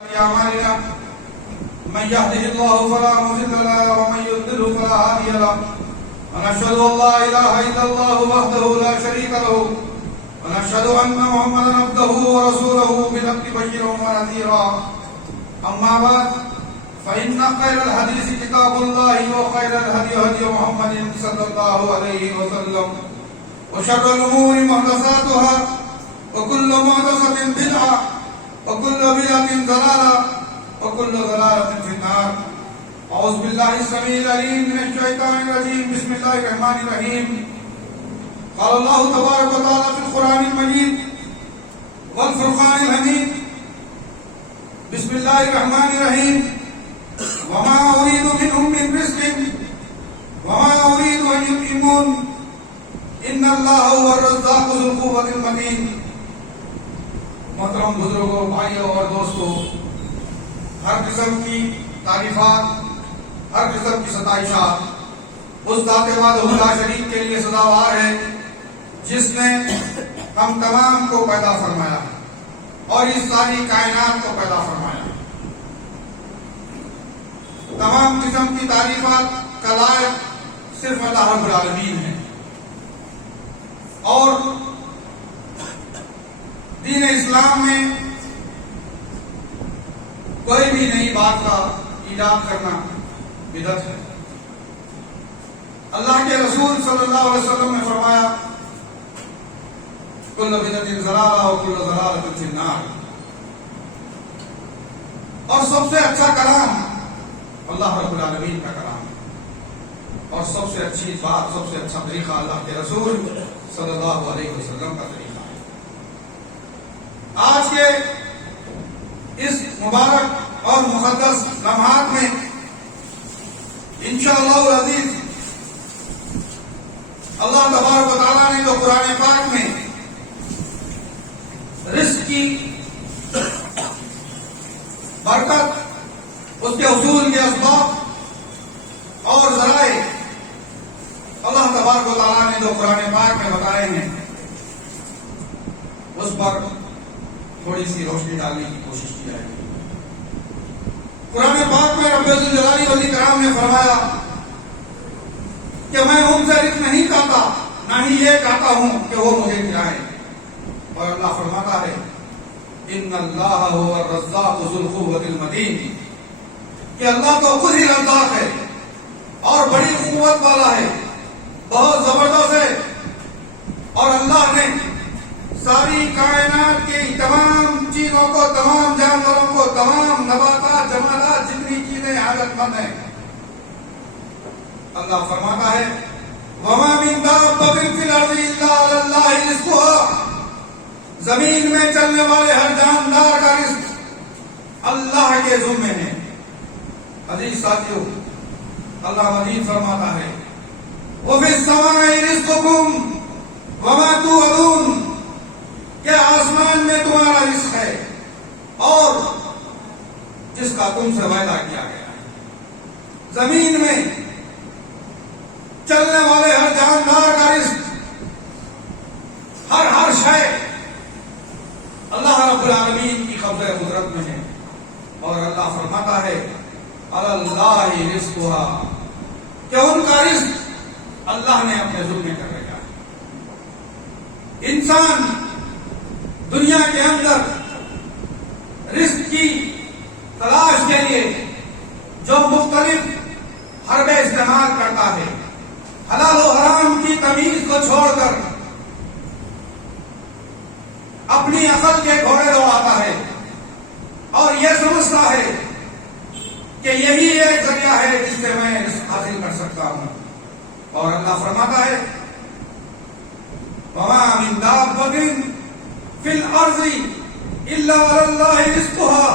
أعمالنا من يهده الله فلا مضل له ومن يضلل فلا هادي له ونشهد أن لا إله إلا الله وحده لا شريك له ونشهد أن محمدا عبده ورسوله بالحق بشيرا ونذيرا أما بعد فإن خير الحديث كتاب الله وخير الهدي هدي محمد صلى الله عليه وسلم وشر الأمور محدثاتها وكل محدثة بدعة وكل بدعة ضلالة وكل ضلالة في النار. أعوذ بالله السميع العليم من الشيطان الرجيم. بسم الله الرحمن الرحيم. قال الله تبارك وتعالى في القرآن المجيد والفرقان الحميد. بسم الله الرحمن الرحيم. وما أريد منهم من رزق وما أريد أن يطعمون إن الله هو الرزاق ذو القوة المتين. محترم بزرگوں، بھائیوں اور دوستوں، ہر قسم کی تعریفات، ہر قسم کی ستائشات اس ذات وحدہ لا شریک کے لیے سزاوار ہے جس نے ہم تمام کو پیدا فرمایا اور اس ساری کائنات کو پیدا فرمایا. تمام قسم کی تعریفات کا لائق صرف اللہ رب العالمین ہے. اور دین اسلام میں کوئی بھی نئی بات کا ایجاد کرنا بدعت ہے. اللہ کے رسول صلی اللہ علیہ وسلم نے فرمایا کل بدعت ضلالہ وکل ضلالۃ فی النار. اور سب سے اچھا کلام اللہ رب العالمین کا کلام ہے اور سب سے اچھی بات، سب سے اچھا طریقہ اللہ کے رسول صلی اللہ علیہ وسلم کا طریقہ ہے. آج کے اس مبارک اور مقدس لمحات میں انشاءاللہ العزیز اللہ تبارک و تعالیٰ نے جو قرآن پاک میں رزق کی برکت، اس کے حصول کے اسباب اور ذرائع اللہ تبارک و تعالیٰ نے جو قرآن پاک میں بتائے ہیں اس پر تھوڑی سی روشنی ڈالنے کی کوشش کی جائے گی. قرآن پاک میں رب ذوالجلال والاکرام نے فرمایا کہ میں ان سے رزق نہیں چاہتا، نہ ہی یہ چاہتا ہوں کہ وہ مجھے کھلائیں. اور اللہ فرماتا ہے ان اللہ هو الرزاق ذو القوة المتین، کہ اللہ تو خود ہی رزاق ہے اور بڑی قوت والا ہے، بہت زبردست ہے. اور اللہ نے ساری کائنات کی تمام چیزوں کو، تمام جانوروں کو، تمام نباتات، جمادات، جتنی چیزیں حاجت مند ہیں، اللہ فرماتا ہے وَمَا مِن دَابَّةٍ فِي الْأَرْضِ إِلَّا عَلَى اللَّهِ رِزْقُهَا. زمین میں چلنے والے ہر جاندار کا رزق اللہ کے ذمے ہے. عزیز ساتھیو، اللہ مزید فرماتا ہے وَفِي السَّمَاءِ رِزْقُكُمْ وَمَا تُوعَدُونَ، کہ آسمان میں تمہارا رزق ہے اور جس کا تم سے وعدہ کیا گیا ہے. زمین میں چلنے والے ہر جاندار کا رزق، ہر شے اللہ رب العالمین کی قبضہ قدرت میں ہے. اور اللہ فرماتا ہے علی اللہ رزقها، کہ ان کا رزق اللہ نے اپنے ذمے کر رکھا ہے. انسان دنیا کے اندر رزق کی تلاش کے لیے جو مختلف حربے استعمال کرتا ہے، حلال و حرام کی تمیز کو چھوڑ کر اپنی عقل کے گھوڑے دوڑاتا ہے اور یہ سمجھتا ہے کہ یہی ایک ذریعہ ہے جس سے میں رزق حاصل کر سکتا ہوں. اور اللہ فرماتا ہے وَمَا مِن دَابَّةٍ فِي الْأَرْضِ إِلَّا عَلَى اللَّهِ رِزْقُهَا،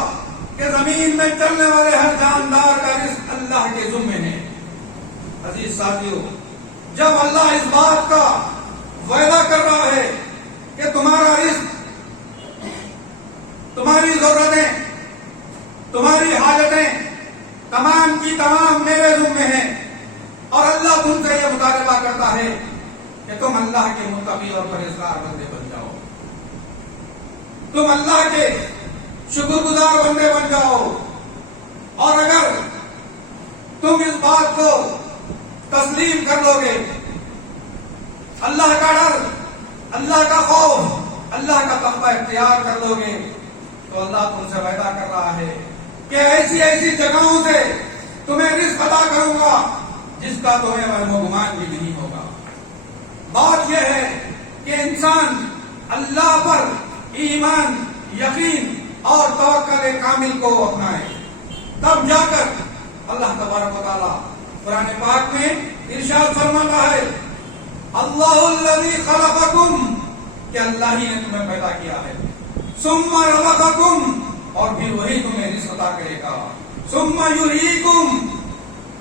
کہ زمین میں چلنے والے ہر جاندار کا رزق اللہ کے ذمے ہے. عزیز ساتھیو، جب اللہ اس بات کا وعدہ کر رہا ہے کہ تمہارا رزق، تمہاری ضرورتیں، تمہاری حاجتیں تمام کی تمام میرے ذمے ہیں، اور اللہ تم سے یہ مطالبہ کرتا ہے کہ تم اللہ کے متقی اور پرہیزگار بندے بن جاؤ، تم اللہ کے شکر گزار بندے بن جاؤ. اور اگر تم اس بات کو تسلیم کر لو گے، اللہ کا ڈر، اللہ کا خوف، اللہ کا تقوی اختیار کر لو گے، تو اللہ تم سے وعدہ کر رہا ہے کہ ایسی ایسی جگہوں سے تمہیں رزق عطا کروں گا جس کا تمہیں وہم و گمان بھی نہیں ہوگا. بات یہ ہے کہ انسان اللہ پر ایمان، یقین اور توکل کامل کو اپنائے، تب جا کر اللہ تبارک و تعالیٰ قرآن پاک میں ارشاد فرماتا ہے اللہ الذی خلقکم، کہ اللہ ہی نے تمہیں پیدا کیا ہے، ثم رزقکم، اور پھر وہی تمہیں رزق عطا کرے گا، ثم یحییکم،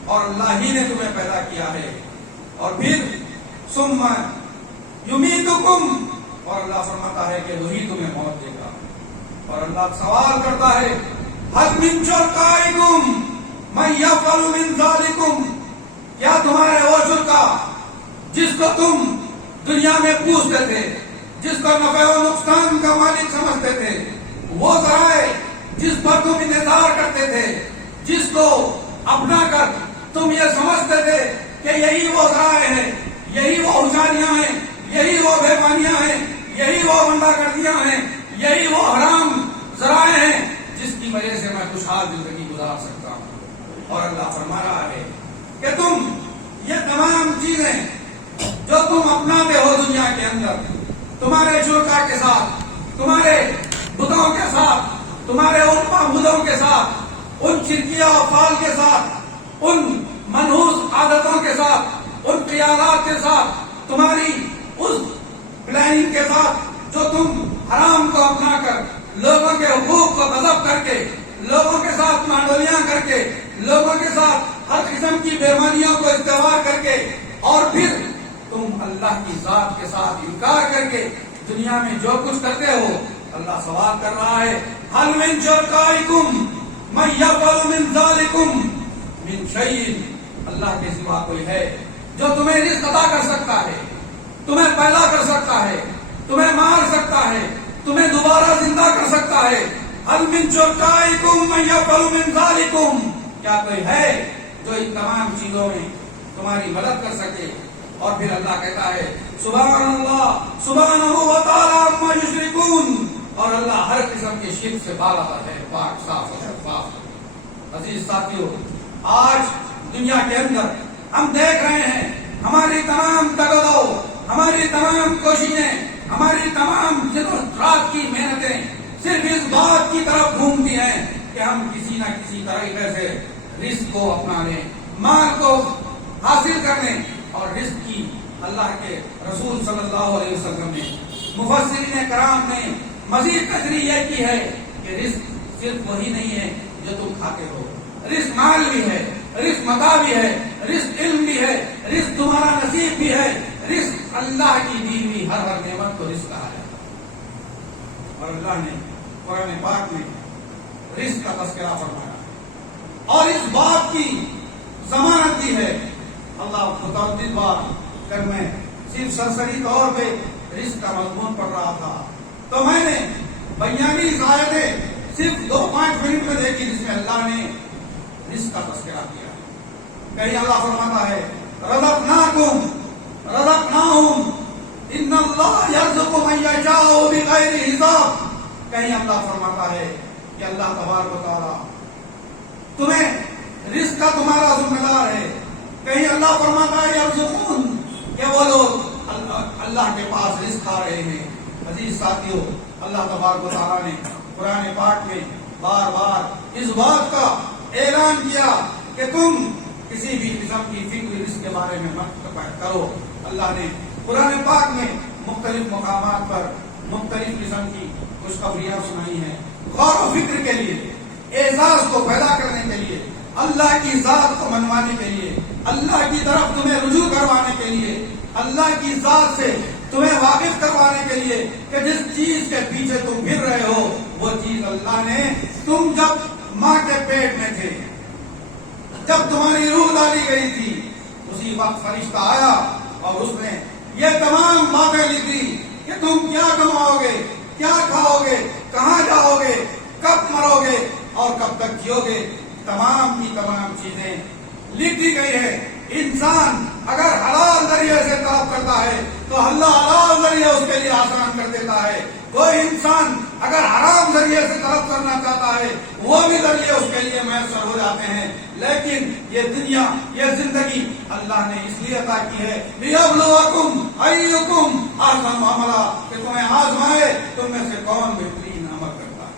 اور اللہ ہی نے تمہیں پیدا کیا ہے، اور پھر ثم یمیتکم، اور اللہ فرماتا ہے کہ وہی تمہیں موت دے گا. اور اللہ سوال کرتا ہے هل من شرکائکم من یفعل من ذالکم، کیا تمہارے وہ شرکا جس کو تم دنیا میں پوچھتے تھے، جس کو نفع و نقصان کا مالک سمجھتے تھے، وہ ذرائع جس پر تم انتظار کرتے تھے، جس کو اپنا کر تم یہ سمجھتے تھے کہ یہی وہ ذرائع ہیں، یہی وہ ہوشیاریاں ہیں، یہی وہ بےمانیاں ہیں، یہی وہ بندہ گردیاں ہیں، یہی وہ حرام ذرائع ہیں جس کی وجہ سے میں خوشحال زندگی گزار سکتا ہوں. اور اللہ فرما رہا ہے کہ تم یہ تمام چیزیں جو تم اپناتے ہو دنیا کے اندر، تمہارے شرکا کے ساتھ، تمہارے بتوں کے ساتھ، تمہارے ان معبودوں کے ساتھ، ان شرکیہ افعال کے ساتھ، ان منحوس عادتوں کے ساتھ، ان خیالات کے ساتھ، تمہاری اس پلاننگ کے ساتھ جو تم حرام کو اپنا کر، لوگوں کے حقوق کو غصب کر کے، لوگوں کے ساتھ مانڈولیاں کر کے، لوگوں کے ساتھ ہر قسم کی بےمانیوں کو استوار کر کے، اور پھر تم اللہ کی ذات کے ساتھ انکار کر کے دنیا میں جو کچھ کرتے ہو، اللہ سوال کر رہا ہے هل من شرکائکم من یفعل من ذالکم من شیء، اللہ کے سوا کوئی ہے جو تمہیں رزق عطا کر سکتا ہے، تمہیں پیدا کر سکتا ہے، تمہیں مار سکتا ہے، تمہیں دوبارہ زندہ کر سکتا ہے. هل من شرکائکم من یفعل من ذالکم، کیا کوئی ہے جو ان تمام چیزوں میں تمہاری مدد کر سکے؟ اور پھر اللہ کہتا ہے سبحان اللہ سبحانہ و تعالی عما یشرکون، اور اللہ ہر قسم کے شرک سے بالا ہے، پاک صاف و شفاف. عزیز ساتھیو، آج دنیا کے اندر ہم دیکھ رہے ہیں ہماری تمام تگدو، ہماری تمام کوششیں، ہماری تمام رات کی محنتیں صرف اس بات کی طرف گھومتی ہیں کہ ہم کسی نہ کسی طریقے سے رزق کو اپنا لیں، مال کو حاصل کر لیں. اور رزق کی اللہ کے رسول صلی اللہ علیہ وسلم نے، مفسرین کرام نے مزید تشریح یہ کی ہے کہ رزق صرف وہی نہیں ہے جو تم کھاتے ہو، رزق مال بھی ہے، رزق متاع بھی ہے، رزق علم بھی ہے، رزق تمہارا نصیب بھی ہے، رزق اللہ کی دی ہوئی ہر نعمت کو رزق کہا ہے. اور اللہ نے قرآن پاک میں رزق کا تذکرہ فرمایا اور اس بات کی ضمانت دی ہے. اللہ متعدد بار کر میں صرف سرسری طور پہ رزق کا مضمون پڑھ رہا تھا تو میں نے بیانی آیتیں صرف 2-5 منٹ میں دیکھی جس میں اللہ نے رزق کا تذکرہ کیا. کہیں اللہ فرماتا ہے رزقناکم رزقناہم ان اللہ یرزق من یشاء بغیر حساب. کہیں اللہ فرماتا ہے کہ اللہ تبارک و تعالی تمہیں رزق کا تمہارا ذمہ دار ہے. کہیں اللہ فرماتا ہے یرزقون، کہ وہ لوگ اللہ کے پاس رزق کھا رہے ہیں. عزیز ساتھیو، اللہ تبارک و تعالی نے قرآن پاک میں بار بار اس بات کا اعلان کیا کہ تم کسی بھی قسم کی فکر رزق کے بارے میں مت کرو. اللہ نے قرآن پاک میں مختلف مقامات پر مختلف قسم کی خوشخبریاں سنائی ہیں، غور و فکر کے لیے، اعزاز کو پیدا کرنے کے لیے، اللہ کی ذات کو منوانے کے لیے، اللہ کی طرف تمہیں رجوع کروانے کے لیے، اللہ کی ذات سے تمہیں واقف کروانے کے لیے کہ جس چیز کے پیچھے تم پھر رہے ہو وہ چیز اللہ نے تم جب ماں کے پیٹ میں تھے، جب تمہاری روح ڈالی گئی تھی، اسی وقت فرشتہ آیا اور اس نے یہ تمام باتیں لکھ دی کہ تم کیا کماؤ گے، کیا کھاؤ گے، کہاں جاؤ گے، کب مرو گے اور کب تک جیو گے، تمام کی تمام چیزیں لکھ دی گئی ہے۔ انسان اگر حلال ذریعے سے طلب کرتا ہے تو اللہ حلال ذریعے اس کے لیے آسان کر دیتا ہے، کوئی انسان اگر حرام ذریعے سے طلب کرنا چاہتا ہے وہ بھی ذریعے اس کے لیے میسر ہو جاتے ہیں۔ لیکن یہ دنیا، یہ زندگی اللہ نے اس لیے عطا کی ہے لِيَبْلُوَكُمْ أَيُّكُمْ أَحْسَنُ عَمَلًا، کہ تمہیں آزمائے تم میں سے کون بہترین عمل کرتا ہے۔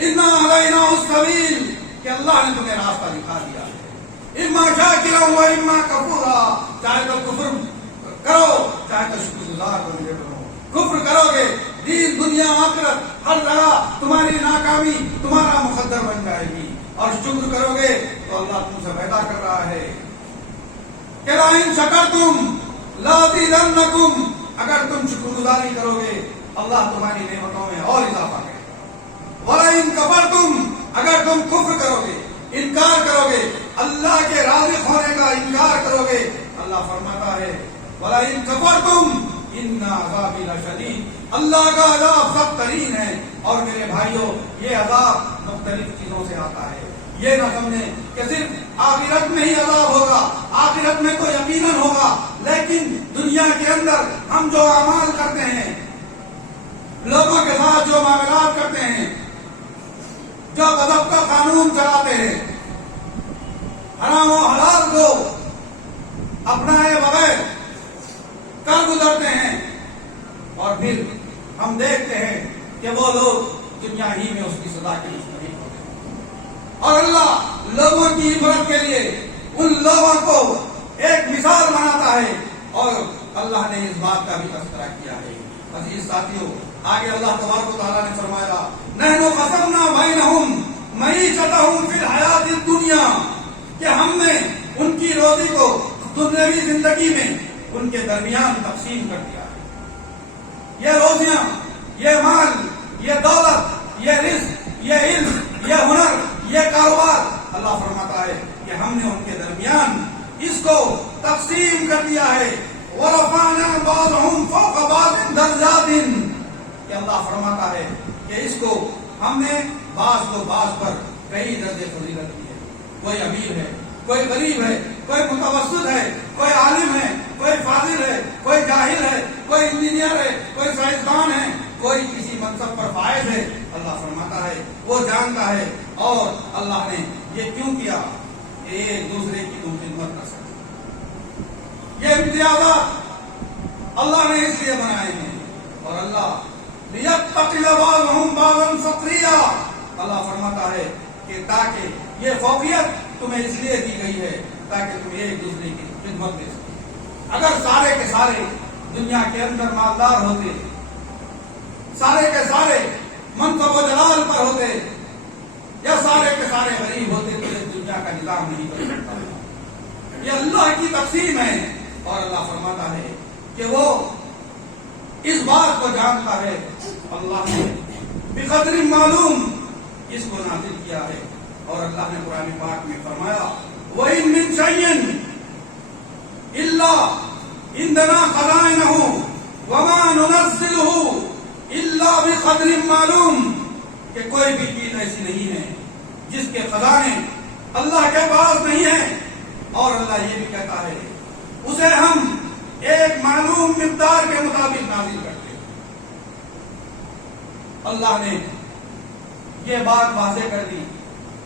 إِنَّا عَلَيْنَا السَّبِيلَ، کہ اللہ نے تمہیں راستہ دکھا دیا ہے۔ اما شاکرا و اما کفورا، چاہے تو کفر کرو چاہے تو شکر گزار بنو۔ کفر کرو گے دین دنیا آخرت ہر جگہ تمہاری ناکامی تمہارا مقدر بن جائے گی، اور شکر کرو گے تو اللہ تم سے وعدہ کر رہا ہے کہ لئن شکرتم لازیدنکم، اگر تم شکر گزاری کرو گے اللہ تمہاری نعمتوں میں اور اضافہ کرے گا۔ ولئن کفرتم، اگر تم کفر کرو گے، انکار کرو گے، اللہ کے رازق ہونے کا انکار کرو گے، اللہ فرماتا ہے وَلَئِن كَفَرْتُمْ إِنَّ عَذَابِي لَشَدِيدٌ، اللہ کا عذاب سخت ترین ہے۔ اور میرے بھائیوں، یہ عذاب مختلف چیزوں سے آتا ہے، یہ نہ سمجھیں کہ صرف آخرت میں ہی عذاب ہوگا، آخرت میں تو یقیناً ہوگا، لیکن دنیا کے اندر ہم جو اعمال کرتے ہیں، لوگوں کے ساتھ جو معاملات کرتے ہیں، جو غضب کا قانون چلاتے ہیں، حرام و حلال کو اپنائے بغیر کر گزرتے ہیں، اور پھر ہم دیکھتے ہیں کہ وہ لوگ دنیا ہی میں اس کی سزا کے مستحق ہوتے ہیں، اور اللہ لوگوں کی عبرت کے لیے ان لوگوں کو ایک مثال بناتا ہے، اور اللہ نے اس بات کا بھی تذکرہ کیا ہے۔ عزیز ساتھیوں، آگے اللہ تبارک و تعالیٰ نے فرمایا نحن قسمنا بینہم معیشتہم فی الحیات الدنیا، کہ ہم نے ان کی روزی کو دنیاوی زندگی میں ان کے درمیان تقسیم کر دیا ہے۔ یہ روزیاں، یہ مال، یہ دولت، یہ رزق، یہ علم، یہ ہنر، یہ کاروبار، اللہ فرماتا ہے کہ ہم نے ان کے درمیان اس کو تقسیم کر دیا ہے۔ وَرَفَعْنَا بَعْضَهُمْ فَوْقَ بَعْضٍ دَرَجَاتٍ، کہ اللہ فرماتا ہے کہ اس کو ہم نے بعض کو بعض پر کئی درجے فضیلت دی ہے۔ کوئی امیر ہے، کوئی غریب ہے، کوئی متوسط ہے، کوئی عالم ہے، کوئی فاضل ہے، کوئی جاہل ہے، کوئی انجینئر ہے، کوئی سائنسدان ہے، کوئی کسی منصب پر فائز ہے۔ اللہ فرماتا ہے وہ جانتا ہے، اور اللہ نے یہ کیوں کیا کہ ایک دوسرے کی تم خدمت کر سکے۔ یہ امتیازات اللہ نے اس لیے بنائے ہیں، اور اللہ لِيَتَّخِذَ بَعْضُهُمْ بَعْضًا سَخِرِيًّا، اللہ فرماتا ہے کہ تاکہ یہ فوقیت تمہیں اس لیے دی گئی ہے تاکہ تم ایک دوسرے کی خدمت دے سکو۔ اگر سارے کے سارے دنیا کے اندر مالدار ہوتے، سارے کے سارے منصب و جلال پر ہوتے، یا سارے کے سارے غریب ہوتے تو اس دنیا کا نظام نہیں بن سکتا۔ یہ اللہ کی تقسیم ہے، اور اللہ فرماتا ہے کہ وہ اس بات کو جانتا ہے۔ اللہ نے بقدر معلوم اس کو نازل کیا ہے، اور اللہ نے قرآن پاک میں فرمایا وَإِن مِّن شَيْءٍ إِلَّا عِندَنَا خَزَائِنُهُ وَمَا نُنَزِّلُهُ إِلَّا بِقَدْرٍ مَّعْلُومٍ، کہ کوئی بھی چیز ایسی نہیں ہے جس کے خزانے اللہ کے پاس نہیں ہیں، اور اللہ یہ بھی کہتا ہے اسے ہم ایک معلوم مقدار کے مطابق نازل کرتے ہیں۔ اللہ نے یہ بات واضح کر دی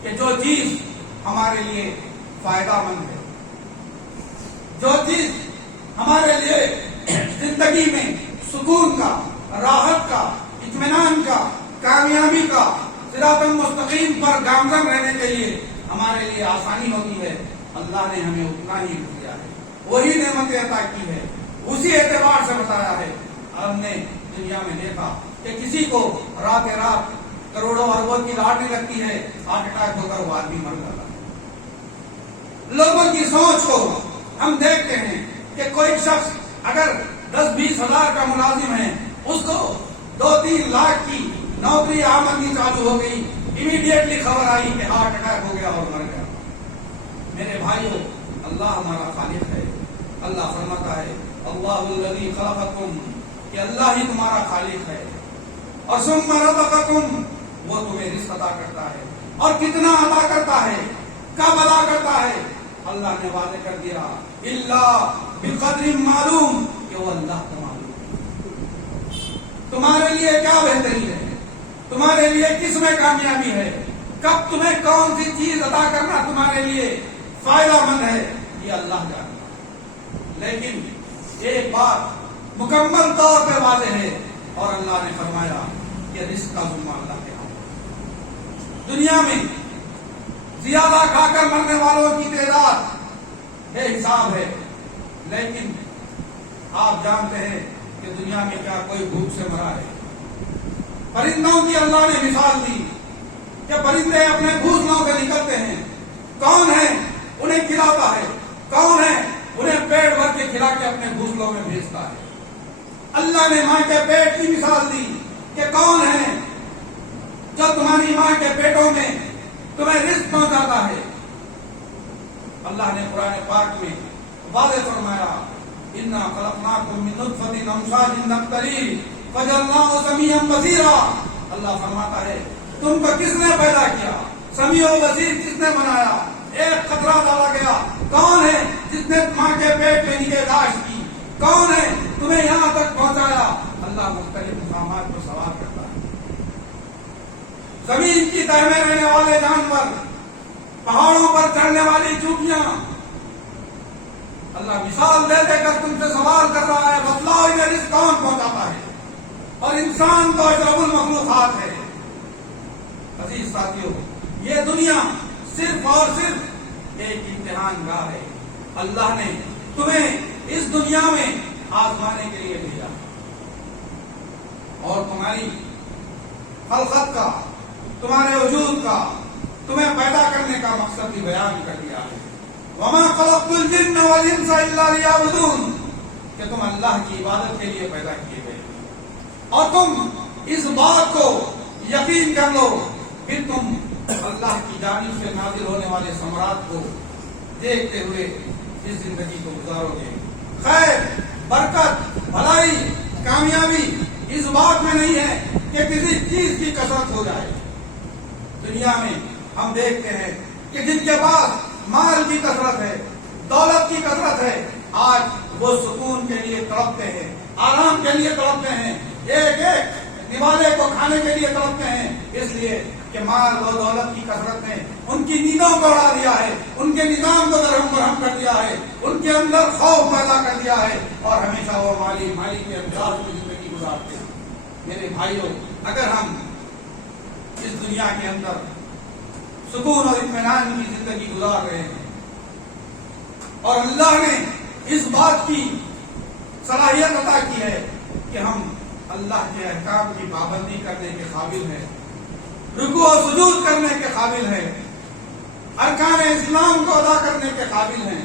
کہ جو چیز ہمارے لیے فائدہ مند ہے، جو چیز ہمارے لیے زندگی میں سکون کا، راحت کا، اطمینان کا، کامیابی کا، صراط مستقیم پر گامزن رہنے کے لیے ہمارے لیے آسانی ہوتی ہے، اللہ نے ہمیں اتنا ہی دیا ہے، وہی نعمتیں عطا کی ہے، اسی اعتبار سے بتایا ہے۔ ہم نے دنیا میں دیکھا کہ کسی کو رات رات کروڑوں اربوں کی لاٹری لگتی ہے، ہارٹ اٹیک ہو کر وہ آدمی مر جاتا ہے۔ لوگوں کی سوچ کو ہم دیکھتے ہیں کہ کوئی شخص اگر 10-20 ہزار کا ملازم ہے، اس کو 2-3 لاکھ کی نوکری آمدنی چالو ہو گئی، امیڈیٹلی خبر آئی کہ ہارٹ اٹیک ہو گیا اور مر گیا۔ میرے بھائیوں، اللہ ہمارا خالق ہے۔ اللہ فرماتا ہے اللہ الذی خلقکم، کہ اللہ ہی تمہارا خالق ہے، اور ثم رزقکم، وہ تمہیں رزق عطا کرتا ہے، اور کتنا عطا کرتا ہے، کب عطا کرتا ہے، اللہ نے واضح کر دیا اللہ بقدر معلوم، کہ وہ اللہ کو معلوم ہے تمہارے لیے کیا بہتری ہے، تمہارے لیے کس میں کامیابی ہے، کب تمہیں کون سی چیز عطا کرنا تمہارے لیے فائدہ مند ہے، یہ اللہ جانتا ہے۔ لیکن ایک بات مکمل طور پہ واضح ہے، اور اللہ نے فرمایا کہ رزق کا ذمہ اللہ کے ہاتھ۔ دنیا میں زیادہ کھا کر مرنے والوں کی تعداد بے حساب ہے، لیکن آپ جانتے ہیں کہ دنیا میں کیا کوئی بھوک سے مرا ہے؟ پرندوں کی اللہ نے مثال دی کہ پرندے اپنے گھونسلوں سے نکلتے ہیں، کون ہے انہیں کھلاتا ہے، کون ہے انہیں پیٹ بھر کے کھلا کے اپنے گھونسلوں میں بھیجتا ہے۔ اللہ نے ماں کے پیٹ کی مثال دی کہ کون ہے جو تمہاری ماں کے پیٹوں میں تمہیں رزق پہنچاتا ہے۔ اللہ نے قرآن پاک میں واضح فرمایا اِنَّا خَلَقْنَاكُم مِّن نُطْفَةٍ أَمْشَاجٍ نَبْتَلِيهِ فَجَعَلْنَاهُ سَمِيعًا بَصِيرًا۔ اللہ فرماتا ہے تم کو کس نے پیدا کیا، سمیع و بصیر کس نے بنایا، ایک قطرہ ڈالا گیا، کون ہے جس نے ماں کے پیٹ میں نگہداشت کی، کون ہے تمہیں یہاں تک پہنچایا۔ اللہ مختلف مقامات پر سوال کرتا ہے۔ زمین کی تہ میں رہنے والے جانور، پہاڑوں پر چڑھنے والی چونٹیاں، اللہ مثال دے دے کر تم سے سوال کر رہا ہے، بتلاؤ انہیں رزق کون پہنچاتا ہے، اور انسان تو اشرف المخلوقات ہے۔ عزیز ساتھیوں، یہ دنیا صرف اور صرف ایک امتحان گاہ ہے۔ اللہ نے تمہیں اس دنیا میں آزمانے کے لیے بھیجا، اور تمہاری خلقت کا، تمہارے وجود کا، تمہیں پیدا کرنے کا مقصد بھی بیان کر دیا ہے۔ وَمَا خَلَقْتُ الْجِنَّ وَالْإِنسَ إِلَّا لِيَعْبُدُونِ، کہ تم اللہ کی عبادت کے لیے پیدا کیے گئے، اور تم اس بات کو یقین کر لو، پھر تم اللہ کی جانب سے نازل ہونے والے ثمرات کو دیکھتے ہوئے اس زندگی کو گزارو گے۔ خیر، برکت، بھلائی، کامیابی اس بات میں نہیں ہے کہ کسی چیز کی کثرت ہو جائے۔ دنیا میں ہم دیکھتے ہیں کہ جن کے پاس مال کی کثرت ہے، دولت کی کثرت ہے، آج وہ سکون کے لیے تڑپتے ہیں، آرام کے لیے تڑپتے ہیں، ایک ایک نوالے کو کھانے کے لیے تڑپتے ہیں، اس لیے کہ مال و دولت کی کثرت نے ان کی نیندوں کو اڑا دیا ہے، ان کے نظام کو درہم برہم کر دیا ہے، ان کے اندر خوف پیدا کر دیا ہے، اور ہمیشہ وہ مالی کے امتیاز کی زندگی گزارتے ہیں۔ میرے بھائیوں، اگر ہم اس دنیا کے اندر سکون اور اطمینان کی زندگی گزار رہے ہیں، اور اللہ نے اس بات کی صلاحیت عطا کی ہے کہ ہم اللہ کے احکام کی پابندی کرنے کے قابل ہیں، رکوع و سجود کرنے کے قابل ہیں، ارکان اسلام کو ادا کرنے کے قابل ہیں،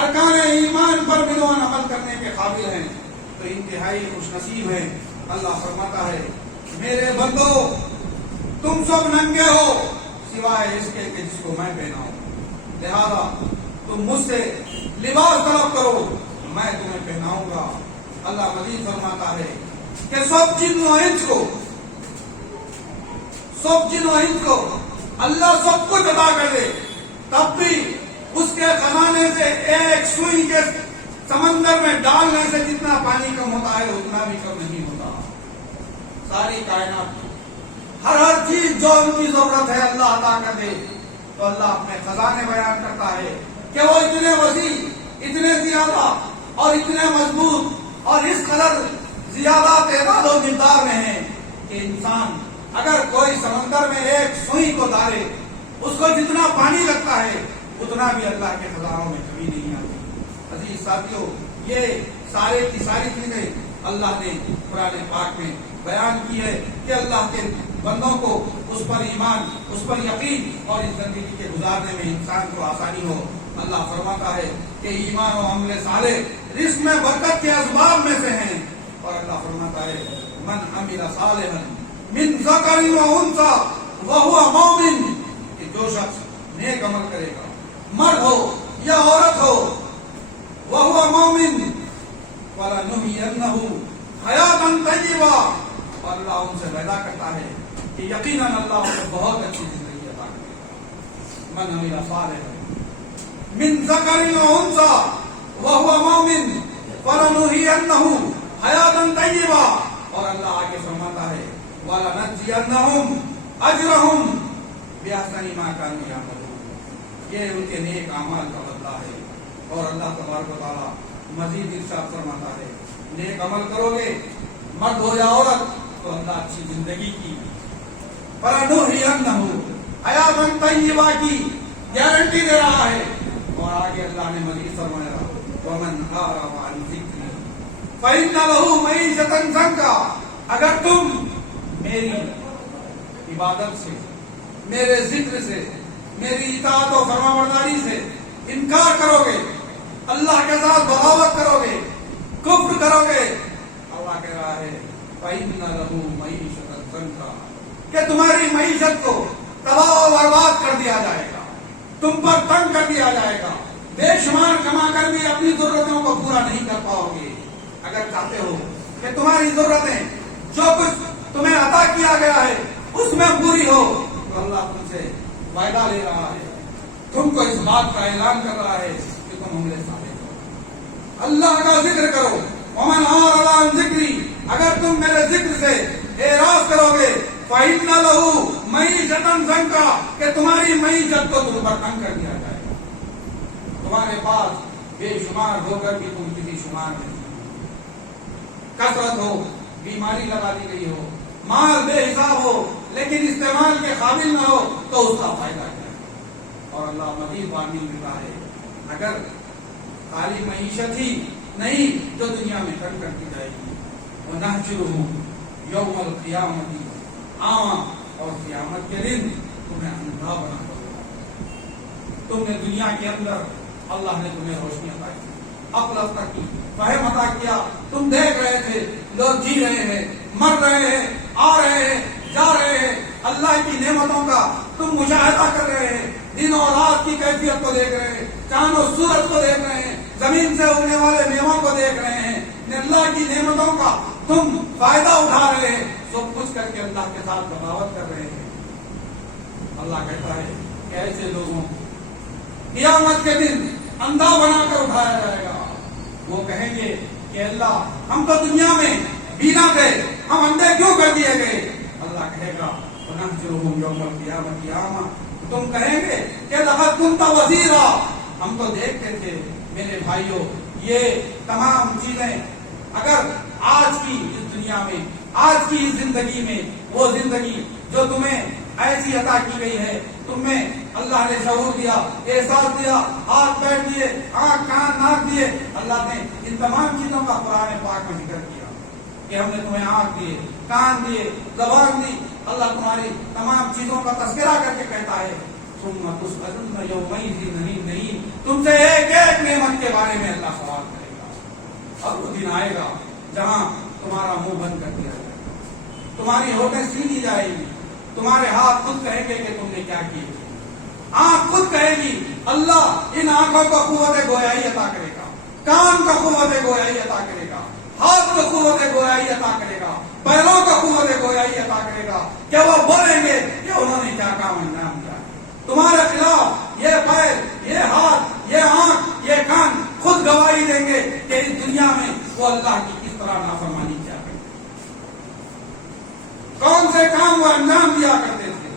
ارکان ایمان پر بدون عمل کرنے کے قابل ہیں، تو انتہائی خوش نصیب ہیں۔ اللہ فرماتا ہے میرے بندو، تم سب ننگے ہو سوائے اس کے کہ جس کو میں پہناؤں، لہذا تم مجھ سے لباس طلب کرو، میں تمہیں پہناؤں گا۔ اللہ مزید فرماتا ہے کہ سب جن و انس کو اللہ سب کچھ عطا کر دے، تب بھی اس کے خزانے سے ایک سوئی کے سمندر میں ڈالنے سے جتنا پانی کم ہوتا ہے اتنا بھی کم نہیں ہوتا۔ ساری کائنات، ہر چیز جو ان کی ضرورت ہے اللہ عطا کر دے، تو اللہ اپنے خزانے بیان کرتا ہے کہ وہ اتنے وسیع، اتنے زیادہ اور اتنے مضبوط اور اس قدر زیادہ تعداد و مقدار میں ہیں کہ انسان اگر کوئی سمندر میں ایک سوئی کو ڈالے، اس کو جتنا پانی لگتا ہے اتنا بھی اللہ کے خزانوں میں کمی نہیں آتی۔ عزیز ساتھیوں، یہ سارے کی ساری چیزیں اللہ نے قرآن پاک میں بیان کی ہے کہ اللہ کے بندوں کو اس پر ایمان، اس پر یقین اور اس زندگی کے گزارنے میں انسان کو آسانی ہو۔ اللہ فرماتا ہے کہ ایمان و عمل صالح رزق میں برکت کے اسباب میں سے ہیں، اور اللہ فرماتا ہے من عمل صالحا من ذکر و انثی وہو مؤمن، کہ جو شخص نیک عمل کرے گا، مرد ہو یا عورت ہو، وہو مومن فلنحینہ حیاتا طیبہ، اور اللہ ان سے وعدہ کرتا ہے کہ کہ یقیناً اللہ کو بہت اچھی زندگی عطا کرے گا. من عمل صالحا من ذکر و انثى وهو مؤمن فلنحيينه حیاتا طیبہ. اور اللہ آگے فرماتا ہے وَلَنَجْزِيَنَّهُمْ أَجْرَهُمْ بِأَحْسَنِ مَا كَانُوا يَعْمَلُونَ. یہ ان کے نیک اعمال کا بدلہ ہے. اور اللہ تبارک و تعالیٰ مزید ارشاد فرماتا ہے نیک عمل کرو گے مرد ہو یا عورت تو اللہ اچھی زندگی کی فَلَنُحْيِيَنَّهُ حَيَاتًا طَيِّبَةً کی گارنٹی دے رہا ہے. اور آگے اللہ نے مزید فرمایا وَمَنْ أَعْرَضَ عَنْ ذِكْرِي فَإِنَّ لَهُ مَعِيشَةً ضَنكًا. اگر تم میری عبادت سے میرے ذکر سے میری اطاعت و فرمانبرداری سے انکار کرو گے اللہ کے ساتھ بغاوت کرو گے کفر کرو گے اللہ کہہ رہا ہے فَإِنَّ لَهُ مَعِيشَةً ضَنكًا کہ تمہاری معیشت کو تباہ و برباد کر دیا جائے گا تم پر تنگ کر دیا جائے گا بے شمار کما کر بھی اپنی ضرورتوں کو پورا نہیں کر پاؤ گے. اگر چاہتے ہو کہ تمہاری ضرورتیں جو کچھ تمہیں عطا کیا گیا ہے اس میں پوری ہو تو اللہ تم سے وعدہ لے رہا ہے تم کو اس بات کا اعلان کر رہا ہے کہ تم ہمارے ساتھ ہو اللہ کا ذکر کرو. ومن اعرض عن ذکری اگر تم میرے ذکر سے اعراض کرو گے فإن له معیشة ضنکا کہ تمہاری معیشت کو تم پر تنگ کر دیا جائے گا. تمہارے پاس بے شمار ہو کر بھی تم کسی شمار نہیں کثرت ہو بیماری لگا دی گئی ہو مال بے حساب ہو لیکن استعمال کے قابل نہ ہو تو اس کا فائدہ کیا ہے. اور اللہ مزید وعدہ دیتا ہے اگر خالی معیشت ہی نہیں جو دنیا میں تنگ کرتی جائے گی وَنَحْشُرُهُ يَوْمَ الْقِيَامَةِ اعمىٰ اور قیامت کے دن تمہیں اندھا بنا دو. تم نے دنیا کے اندر اللہ نے تمہیں روشنی عطا کی عقل عطا کی فہم عطا کیا تم دیکھ رہے تھے لوگ جی رہے ہیں مر رہے ہیں آ رہے ہیں جا رہے ہیں اللہ کی نعمتوں کا تم مشاہدہ کر رہے ہیں دن اور رات کی کیفیت کو دیکھ رہے ہیں چاند و سورج کو دیکھ رہے ہیں زمین سے اگنے والے میووں کو دیکھ رہے ہیں اللہ کی نعمتوں کا تم فائدہ اٹھا رہے ہیں سب کچھ کر کے اللہ کے ساتھ بغاوت کر رہے ہیں. اللہ کہتا ہے کہ ایسے لوگوں قیامت کے دن اندھا بنا کر اٹھایا جائے گا. وہ کہیں گے کہ اللہ ہم تو دنیا میں بینا تھے ہم اندھے کیوں کر دیے گئے. اللہ کہے گا وَنَحْشُرُهُمْ يَوْمَ الْقِيَامَةِ أَعْمَىٰ تم کہیں گے کہ لَقَدْ كُنْتَ بَصِيرًا ہم تو دیکھتے تھے میرے بھائیوں یہ تمام چیزیں اگر آج کی اس دنیا میں آج کی اس زندگی میں وہ زندگی جو تمہیں ایسی عطا کی گئی ہے تمہیں اللہ نے شعور دیا احساس دیا ہاتھ پیر دیے آنکھ کان ناک دیے اللہ نے ان تمام چیزوں کا قرآن پاک میں ذکر کیا کہ ہم نے تمہیں آنکھ دیے کان دیے زبان دی. اللہ تمہاری تمام چیزوں کا تذکرہ کر کے کہتا ہے ثم تسألن یومئذ عن النعیم تم سے ایک ایک نعمت کے بارے میں اللہ سوال کرے گا. اور وہ دن آئے گا جہاں تمہارا منہ بند کر دیا جائے گا تمہاری ہوٹیں سیدھی جائے گی تمہارے ہاتھ خود کہیں گے کہ تم نے کیا کیا آنکھ خود کہے گی اللہ ان آنکھوں کو قوت گویائی عطا کرے گا کان کو قوت گویائی عطا کرے گا ہاتھ کو قوت گویائی عطا کرے گا پیروں کو قوت گویائی عطا کرے گا کہ وہ بولیں گے کہ انہوں نے کیا کام انجام دیا. تمہارے خلاف یہ پیر یہ ہاتھ یہ آنکھ یہ کان خود گواہی دیں گے کہ اس دنیا میں وہ اللہ کی کس طرح نافرمانی کیا کرتے کون سے کام وہ انجام دیا کرتے تھے.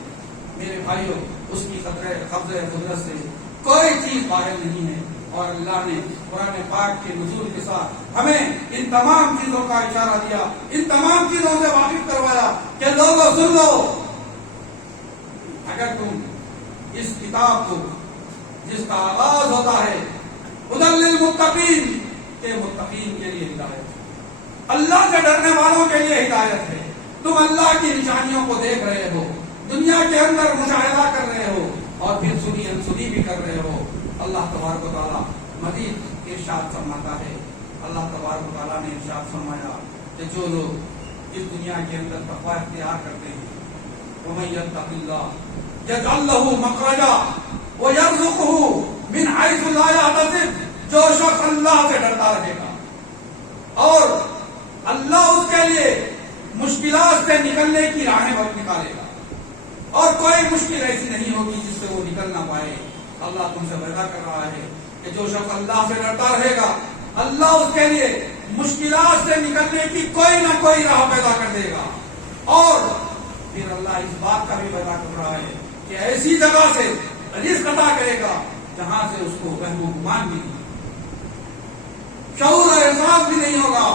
میرے بھائیوں اس کی قبضہ قدرت سے کوئی چیز باہر نہیں ہے. اور اللہ نے قرآن پاک کے نزول کے ساتھ ہمیں ان تمام چیزوں کا اشارہ دیا ان تمام چیزوں سے واقف کروایا کہ لوگوں سن لو اگر تم اس کتاب کو جس کا آغاز ہوتا ہے ہدی للمتقین کہ متقین کے لیے ہدایت ہے اللہ سے ڈرنے والوں کے لیے ہدایت ہے. تم اللہ کی نشانیوں کو دیکھ رہے ہو دنیا کے اندر مشاہدہ کر رہے ہو اور پھر سنی انسنی بھی کر رہے ہو. اللہ تبارک و تعالیٰ مزید ارشاد فرماتا ہے. اللہ تبارک و تعالیٰ نے ارشاد فرمایا کہ جو لوگ اس دنیا کے اندر تقوی اختیار کرتے ہیں وَمَن يَتَّقِ اللَّهَ يَجْعَل لَّهُ مَخْرَجًا وَيَرْزُقْهُ مِنْ حَيْثُ لَا يَحْتَسِبُ جو شخص اللہ سے ڈرتا رہے گا اور اللہ اس کے لیے مشکلات سے نکلنے کی راہیں نکالے گا اور کوئی مشکل ایسی نہیں ہوگی جس سے وہ نکل نہ پائے. اللہ تم سے وعدہ کر رہا ہے کہ جو شخص اللہ سے ڈرتا رہے گا اللہ اس کے لیے مشکلات سے نکلنے کی کوئی نہ کوئی راہ پیدا کر دے گا. اور پھر اللہ اس بات کا بھی وعدہ کر رہا ہے کہ ایسی جگہ سے رزق عطا کرے گا جہاں سے اس کو وہم و گمان بھی نہیں, شعور اور احساس بھی نہیں ہوگا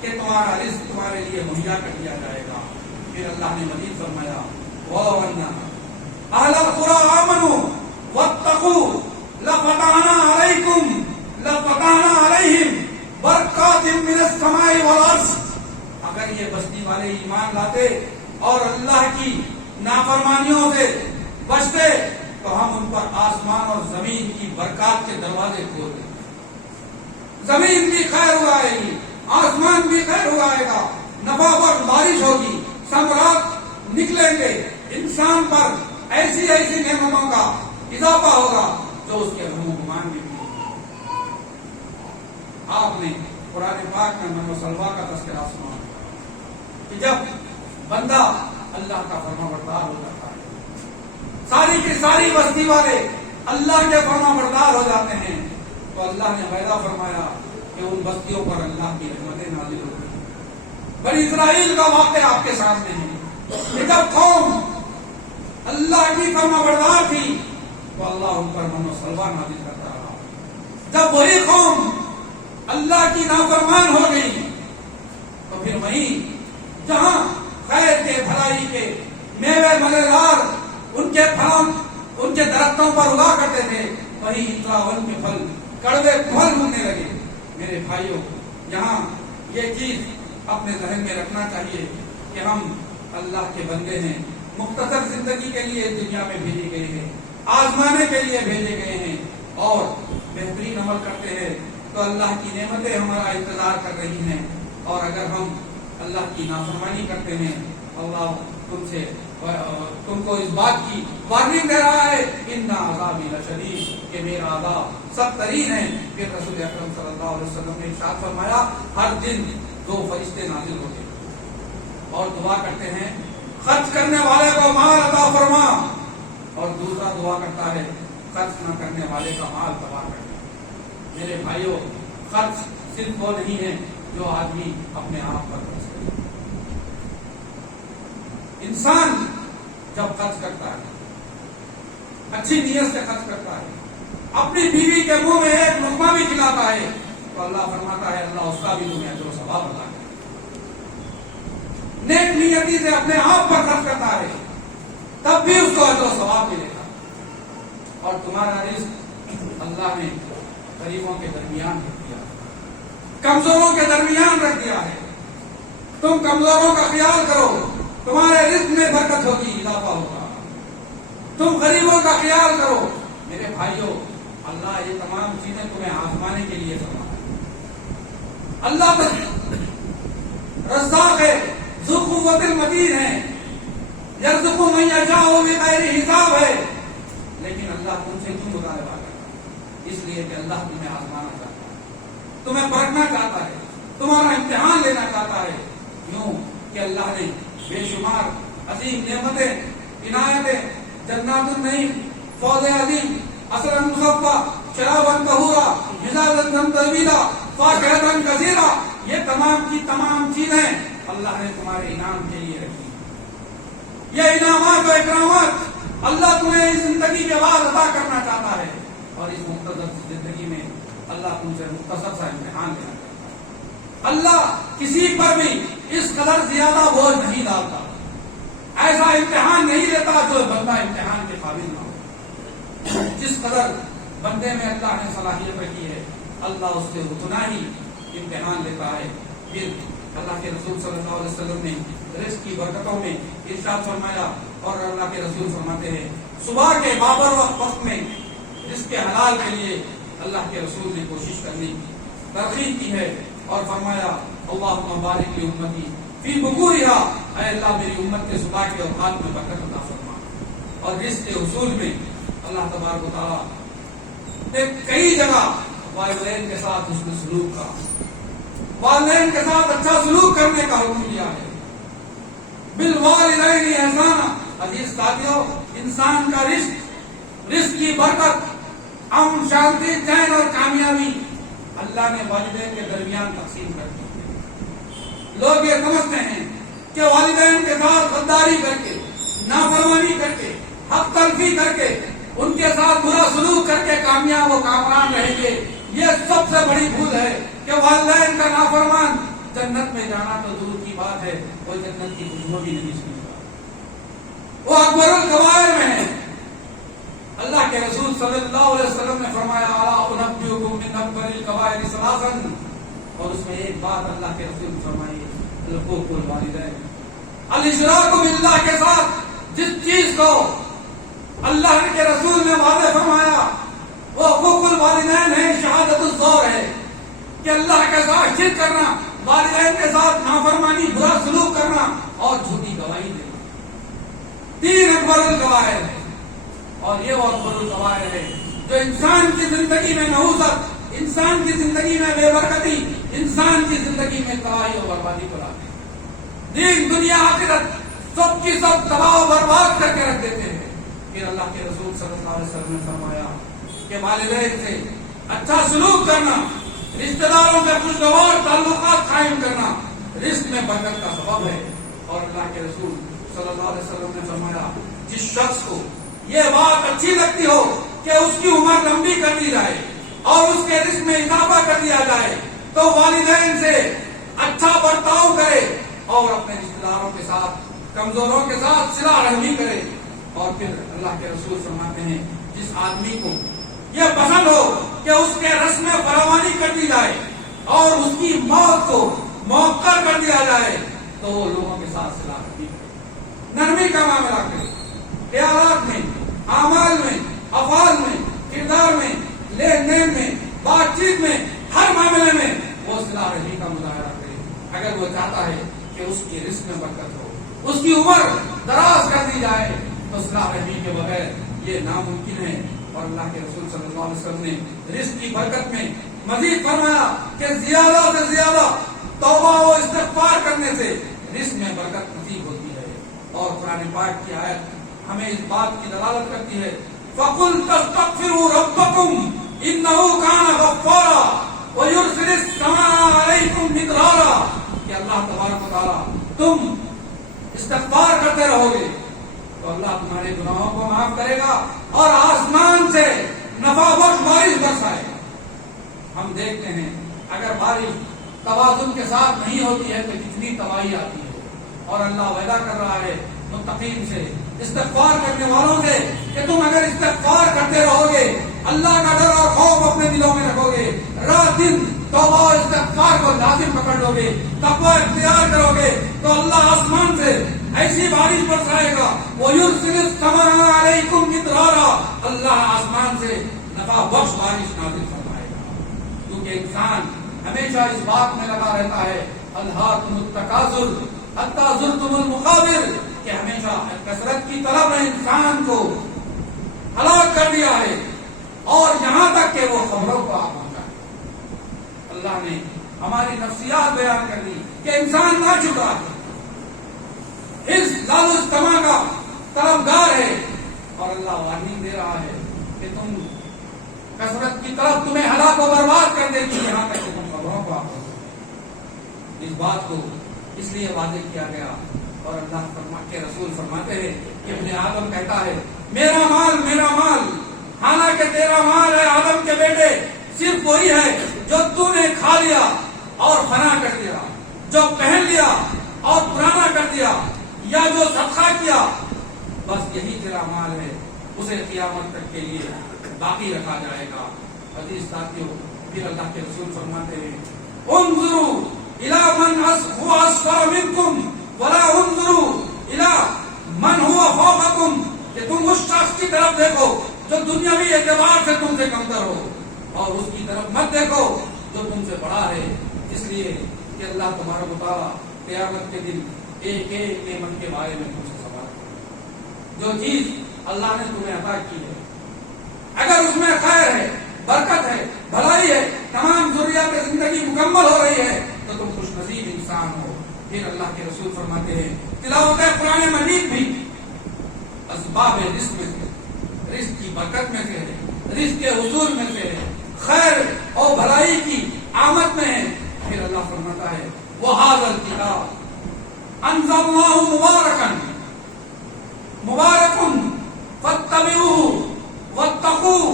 کہ تمہارا رزق تمہارے لیے مہیا کر دیا جائے گا. پھر اللہ نے مزید فرمایا وَأَنَّ أَهْلَ الْقُرَىٰ آمَنُوا وَاتَّقُوا لَفَتَحْنَا عَلَيْهِمْ بَرَكَاتٍ مِّنَ السَّمَاءِ وَالْأَرْضِ. اگر یہ بستی والے ایمان لاتے اور اللہ کی نافرمانیوں سے بچتے تو ہم ان پر آسمان اور زمین کی برکات کے دروازے کھول دیں. زمین بھی خیر اگائے گی, آسمان بھی خیر اگائے گا, نفع پر بارش ہوگی, ثمرات نکلیں گے, انسان پر ایسی ایسی نعمتوں کا اضافہ ہوگا جو اس کے غم و گمان میں بھی. آپ نے قرآن پاک میں من و سلوا کا تذکرہ سنا کہ جب بندہ اللہ کا فرما بردار ہو جاتا ہے, ساری کی ساری بستی والے اللہ کے فرما بردار ہو جاتے ہیں, تو اللہ نے وعدہ فرمایا کہ ان بستیوں پر اللہ کی رحمتیں نازل ہوگی. بنی اسرائیل کا واقعہ آپ کے سامنے ہے کہ جب قوم اللہ کی فرما بردار تھی تو اللہ ان پر من و سلوا نازل کرتا رہا. جب وہی قوم اللہ کی نافرمان ہو گئی تو پھر وہیں جہاں خیر کے بھلائی کے میوے مزیدار ان کے پھل ان کے درختوں پر اگا کرتے تھے, وہیں اتراون کے پھل کڑوے پھل ملنے لگے. میرے بھائیوں, یہاں یہ چیز اپنے ذہن میں رکھنا چاہیے کہ ہم اللہ کے بندے ہیں, مختصر زندگی کے لیے دنیا میں بھیجے گئے ہیں, آزمانے کے لیے بھیجے گئے ہیں, اور بہترین عمل کرتے ہیں تو اللہ کی نعمتیں ہمارا انتظار کر رہی ہیں. اور اگر ہم اللہ کی نافرمانی کرتے ہیں اللہ تم کو اس بات کی وارننگ دے رہا ہے ان عذابی لشدید کہ میرا عذاب سخت ترین ہے. پھر رسول اکرم صلی اللہ علیہ وسلم نے ارشاد فرمایا ہر دن 2 فرشتے نازل ہوتے اور دعا کرتے ہیں خرچ کرنے والے کو مال عطا فرما, اور دوسرا دعا کرتا ہے خرچ نہ کرنے والے کا مال تباہ کر. میرے بھائیوں, خرچ صرف وہ نہیں ہے جو آدمی اپنے آپ پر خرچ کرے. انسان جب خرچ کرتا ہے اچھی نیت سے خرچ کرتا ہے, اپنی بیوی کے منہ میں ایک لقمہ بھی کھلاتا ہے تو اللہ فرماتا ہے اللہ اس کا بھی تمہیں اجر و ثواب عطا کرے. نیک نیتی سے اپنے آپ پر خرچ کرتا ہے تب بھی اس کو اجر و ثواب ملے گا. اور تمہارا رزق اللہ نے غریبوں کے درمیان رکھ دیا, کمزوروں کے درمیان رکھ دیا ہے. تم کمزوروں کا خیال کرو, تمہارے رزق میں برکت ہوگی, اضافہ ہوگا. تم غریبوں کا خیال کرو. میرے بھائیوں, اللہ یہ تمام چیزیں تمہیں آزمانے کے لیے فرماتا ہے. اللہ رزاق ہے, ذو قوت المتین ہے, یرزق من یشاء بغیر حساب ہے. لیکن اللہ تم سے کیوں مطالبہ کرتا ہے؟ اس لیے کہ اللہ تمہیں آزمانا چاہتا ہے, تمہیں پرکھنا چاہتا ہے, تمہارا امتحان لینا چاہتا ہے. یوں کہ اللہ نے بے شمار عظیم نعمتیں عنایتیں جنات النعیم, فوز عظیم, عسل مصفا, شرابا طہورا, مزاجا طیبا, فاکہۃ کثیرا, یہ تمام کی تمام چیزیں اللہ نے تمہارے انعام کے لیے رکھی. یہ انعامات و اکرامات اللہ تمہیں اس زندگی کے بعد عطا کرنا چاہتا ہے, اور اس مختصر زندگی میں اللہ تم سے مختصر سا امتحان لینا چاہتا ہے. اللہ کسی پر بھی اس قدر زیادہ بوجھ نہیں ڈالتا, ایسا امتحان نہیں لیتا جو بندہ امتحان کے قابل نہ ہو. جس قدر بندے میں اللہ نے صلاحیت رکھی ہے اللہ اس سے اتنا ہی امتحان لیتا ہے. پھر اللہ کے رسول صلی اللہ علیہ وسلم نے رزق کی برکتوں میں ارشاد فرمایا, اور اللہ کے رسول فرماتے ہیں صبح کے بابر وقت میں رزق کے حلال کے لیے اللہ کے رسول نے کوشش کرنے کی ترغیب کی ہے, اور فرمایا اللہم بارک لی امتی فی بکورہا, اے اللہ میری امت کے صبح کے اوقات میں برکت عطا فرما. اور رزق کے حصول میں اللہ تبارک و تعالیٰ نے کئی جگہ والدین کے ساتھ حسن سلوک کا, والدین کے ساتھ اچھا سلوک کرنے کا حکم دیا ہے. بالوالدین احسانا, عزیز ساتھیوں، انسان کا رزق کی برکت، امن، شانتی، چین اور کامیابی اللہ نے والدین کے درمیان تقسیم کر دی۔ لوگ یہ سمجھتے ہیں کہ والدین کے ساتھ غداری کر کے، نافرمانی کر کے، حق تلفی کر کے، ان کے ساتھ برا سلوک کر کے کامیاب و کامران رہیں گے۔ یہ سب سے بڑی بھول ہے کہ والدین کا نافرمان جنت میں جانا تو دور کی بات ہے، وہ جنت کی خوشبو بھی نہیں سنتا، وہ اکبر الکبائر میں ہے۔ اللہ کے رسول صلی اللہ علیہ وسلم نے فرمایا الا انبئکم من اکبر الکبائر ثلاثا، اور اس میں ایک بات اللہ کے رسول فرمائی حقوق الوالدین، الاشراک باللہ کے ساتھ جس چیز کو اللہ کے رسول نے واضح فرمایا وہ حقوق الوالدین ہے، شہادت الزور ہے کہ اللہ کے ساتھ شرک کرنا، والدین کے ساتھ نافرمانی، برا سلوک کرنا اور جھوٹی گواہی دینا، تین اکبر الکبائر ہے۔ اور یہ وہ اکبر الکبائر ہے جو انسان کی زندگی میں نحوست، انسان کی زندگی میں بے برکتی، انسان کی زندگی میں تباہی و بربادی کو لاتے ہیں، دین دنیا آخرت سب کی سب تباہ و برباد کر کے رکھ دیتے ہیں۔ پھر اللہ کے رسول صلی اللہ علیہ وسلم نے فرمایا کہ والدین سے اچھا سلوک کرنا، رشتہ داروں سے خوشگوار تعلقات قائم کرنا رزق میں برکت کا سبب ہے۔ اور اللہ کے رسول صلی اللہ علیہ وسلم نے فرمایا جس شخص کو یہ بات اچھی لگتی ہو کہ اس کی عمر لمبی کر دی جائے اور اس کے رزق میں اضافہ کر دیا جائے تو والدین سے اچھا برتاؤ کرے اور اپنے رشتہ داروں کے ساتھ، کمزوروں کے ساتھ صلہ رحمی کرے۔ اور پھر اللہ کے رسول فرماتے ہیں جس آدمی کو یہ پسند ہو کہ اس کے رزق میں فراوانی کر دی جائے اور اس کی موت کو مؤخر کر دیا جائے تو وہ لوگوں کے ساتھ صلہ رحمی کرے، نرمی کا معاملہ کرے، خیالات میں، اعمال میں، افعال میں، کردار میں، لین دین میں، بات چیت میں، ہر معاملے میں وہ صلہ رحمی کا مظاہرہ کرے۔ اگر وہ چاہتا ہے کہ اس کی رزق میں برکت ہو، اس کی عمر دراز کر دی جائے تو صلہ رحمی کے بغیر یہ ناممکن ہے۔ اور اللہ کے رسول صلی اللہ علیہ وسلم نے رزق کی برکت میں مزید فرمایا کہ زیادہ سے زیادہ توبہ و استغفار کرنے سے رزق میں برکت نصیب ہوتی ہے۔ اور قرآن پاک کی آیت ہمیں اس بات کی دلالت کرتی ہے فَقُلْ تَسْتَغْفِرُوا رَبَّكُمْ إِنَّهُ كَانَ غَفَّارًا وَيُرْسِلِ السَّمَاءَ عَلَيْكُمْ مِدْرَارًا، کہ اللہ تبارک و تعالیٰ تم استغفار کرتے رہو گے تو اللہ تمہارے گناہوں کو معاف کرے گا اور آسمان سے نفع بخش بارش برسائے گا۔ ہم دیکھتے ہیں اگر بارش توازن کے ساتھ نہیں ہوتی ہے تو کتنی تباہی آتی ہے۔ اور اللہ وعدہ کر رہا ہے متقین سے، استغفار کرنے والوں سے کہ تم اگر استغفار کرتے رہو گے، اللہ کا ڈر اور خوف اپنے دلوں میں رکھو گے، رات دن توبہ اور استغفار کو لازم پکڑ لو گے، تقوی اختیار کرو گے تو اللہ آسمان سے ایسی بارش برسائے گا، وَيُرْسِلِ السَّمَاءَ عَلَيْكُمْ مِدْرَارًا، اللہ آسمان سے نفع بخش بارش نازل فرمائے گا۔ کیونکہ انسان ہمیشہ اس بات میں لگا رہتا ہے أَلْهَاكُمُ التَّكَاثُرُ حَتَّىٰ زُرْتُمُ الْمَقَابِرَ، کہ ہمیشہ کثرت کی طلب نے انسان کو ہلاک کر دیا ہے اور یہاں تک کہ وہ خبروں کو آ پہنچا ہے۔ اللہ نے ہماری نفسیات بیان کر دی کہ انسان نہ چکا ہے، اس لالو استماع کا طلبگار ہے، اور اللہ وارننگ دے رہا ہے کہ تم کثرت کی طرف تمہیں ہلاک و برباد کر دے گی یہاں تک کہ تم خبروں کو آ پہنچو۔ اس بات کو اس لیے واضح کیا گیا۔ اور اللہ کے رسول فرماتے ہیں کہ ابن آدم کہتا ہے میرا مال میرا مال، حالانکہ تیرا مال ہے آدم کے بیٹے صرف وہی ہے جو تو نے کھا لیا اور فنا کر دیا، جو پہن لیا اور پرانا کر دیا، یا جو صدقہ کیا، بس یہی تیرا مال ہے، اسے قیامت تک کے لیے باقی رکھا جائے گا۔ عزیز ساتھیوں، پھر اللہ کے رسول فرماتے ہیں انظروا الی من هو اسفل منکم ولا انظروا الی من هو فوقکم، کہ تم اس شخص کی طرف دیکھو جو دنیاوی اعتبار سے تم سے کمتر ہو، اور اس کی طرف مت دیکھو جو تم سے بڑا ہے، اس لیے کہ اللہ تبارک و تعالیٰ قیامت کے دن ایک ایک نعمت کے بارے میں تم سے سوال کرے۔ جو چیز اللہ نے تمہیں عطا کی ہے اگر اس میں خیر ہے، برکت ہے، بھلائی ہے، تمام ضروریات زندگی مکمل ہو رہی ہے تو تم خوش نصیب انسان ہو۔ پھر اللہ کے رسول فرماتے ہیں تلاوت قرآن مجید بھی اسباب رزق میں سے، رزق کی برکت میں سے ہے، رزق کے حصول میں سے ہے، خیر اور بھلائی کی آمد میں ہے۔ پھر اللہ فرماتا ہے وَهَذَا الْكِتَابُ أَنزَلْنَاهُ مُبَارَكٌ فَاتَّبِعُوهُ وَاتَّقُوهُ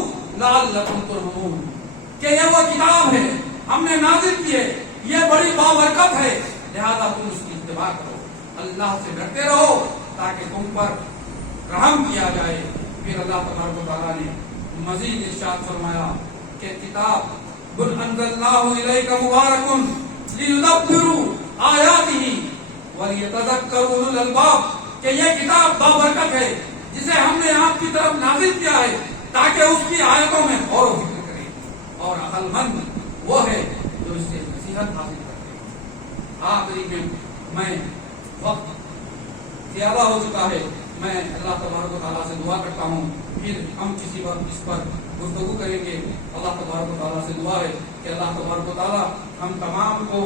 لَعَلَّكُمْ تُرْحَمُونَ، کہ یہ وہ کتاب ہے ہم نے نازل کی ہے، یہ بڑی بابرکت ہے، لہذا تم اس کی اتباع کرو، اللہ سے ڈرتے رہو تاکہ تم پر رحم کیا جائے۔ پھر اللہ تبارک و تعالیٰ نے مزید ارشاد فرمایا کہ کتاب بل انزلناہ الیک مبارک لیدبروا آیاتہ ولیتذکروا اولو الالباب، کہ یہ کتاب بابرکت ہے جسے ہم نے آپ کی طرف نازل کیا ہے تاکہ اس کی آیتوں میں غور و فکر کرے، اور عقل مند وہ ہے جو اس سے نصیحت حاصل کرتے ہیں۔ آخری میں وقت زیادہ ہو چکا ہے، میں اللہ تبارک و تعالیٰ سے دعا کرتا ہوں، پھر ہم کسی وقت اس پر گفتگو کریں گے۔ اللہ تبارک و تعالیٰ سے دعا ہے کہ اللہ تبارک و تعالیٰ ہم تمام کو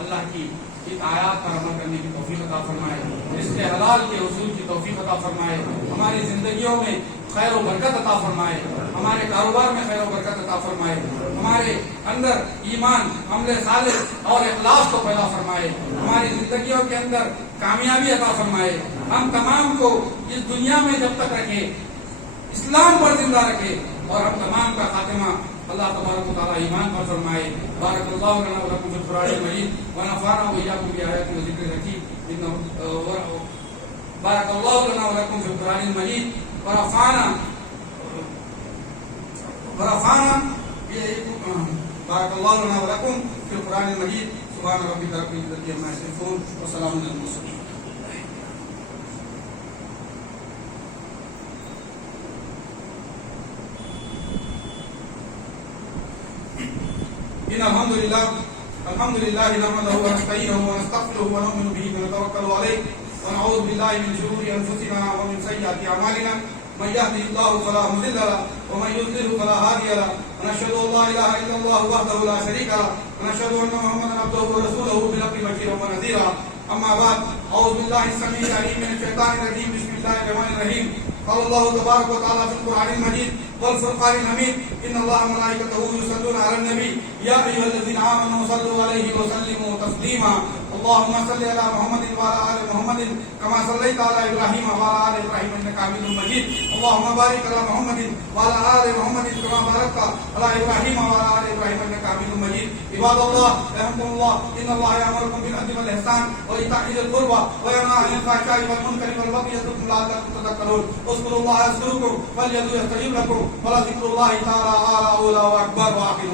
اللہ کی ان آیات پر عمل کرنے کی توفیق عطا فرمائے، رزق حلال کے حصول کی توفیق عطا فرمائے، ہماری زندگیوں میں خیر و برکت عطا فرمائے، ہمارے کاروبار میں خیر و برکت عطا فرمائے، ہمارے اندر ایمان، عمل صالح اور اخلاص کو پیدا فرمائے، ہماری زندگیوں کے اندر کامیابی عطا فرمائے، ہم تمام کو اس دنیا میں جب تک رکھے اسلام پر زندہ رکھے، اور ہم تمام کا خاتمہ اللہ تبارک و تعالیٰ ایمان پر فرمائے۔ بارک اللہ لنا ولکم فی القرآن المجید ونفعنا وإیاکم بآیات وذکر الحکیم۔ بارک اللہ لنا ولکم فی القرآن المجید ورفعنا بارک اللہ لنا ولکم فی القرآن المجید۔ سبحان ربک رب العزة عما یصفون وسلام علی المرسلین۔ الحمد لله نحمده ونستعينه ونستغفره ونؤمن به ونتوكل عليه ونعوذ بالله من شرور انفسنا ومن سيئات اعمالنا، من يهده الله فلا مضل له ومن يضلل فلا هادي له، ونشهد ان لا اله الا الله وحده لا شريك له، ونشهد ان محمدا عبده ورسوله بالحق بشيرا ونذيرا، اما بعد، اعوذ بالله السميع العليم من الشيطان الرجيم، بسم الله الرحمن الرحيم، قال الله تبارك وتعالى في القرآن المجيد والفرقان الحميد، ان الله وملائكته يصلون على النبي يا ايها الذين امنوا صلوا عليه وسلموا تسليما، اللهم صل على محمد وعلى ال محمد كما صليت على ابراهيم وعلى ال ابراهيم انك حميد مجيد، اللهم بارك على محمد وعلى ال محمد كما باركت على ابراهيم وعلى ال ابراهيم انك حميد مجيد۔ عباد الله رحمكم الله، ان الله يأمركم بالعدل والاحسان وايتاء ذي القربى وينهى عن الفحشاء والمنكر والبغي يعظكم لعلكم تذكرون، اذكروا الله يذكركم واليد يستجيب لكم ولذكر الله تعالى اعلى واكبر واخر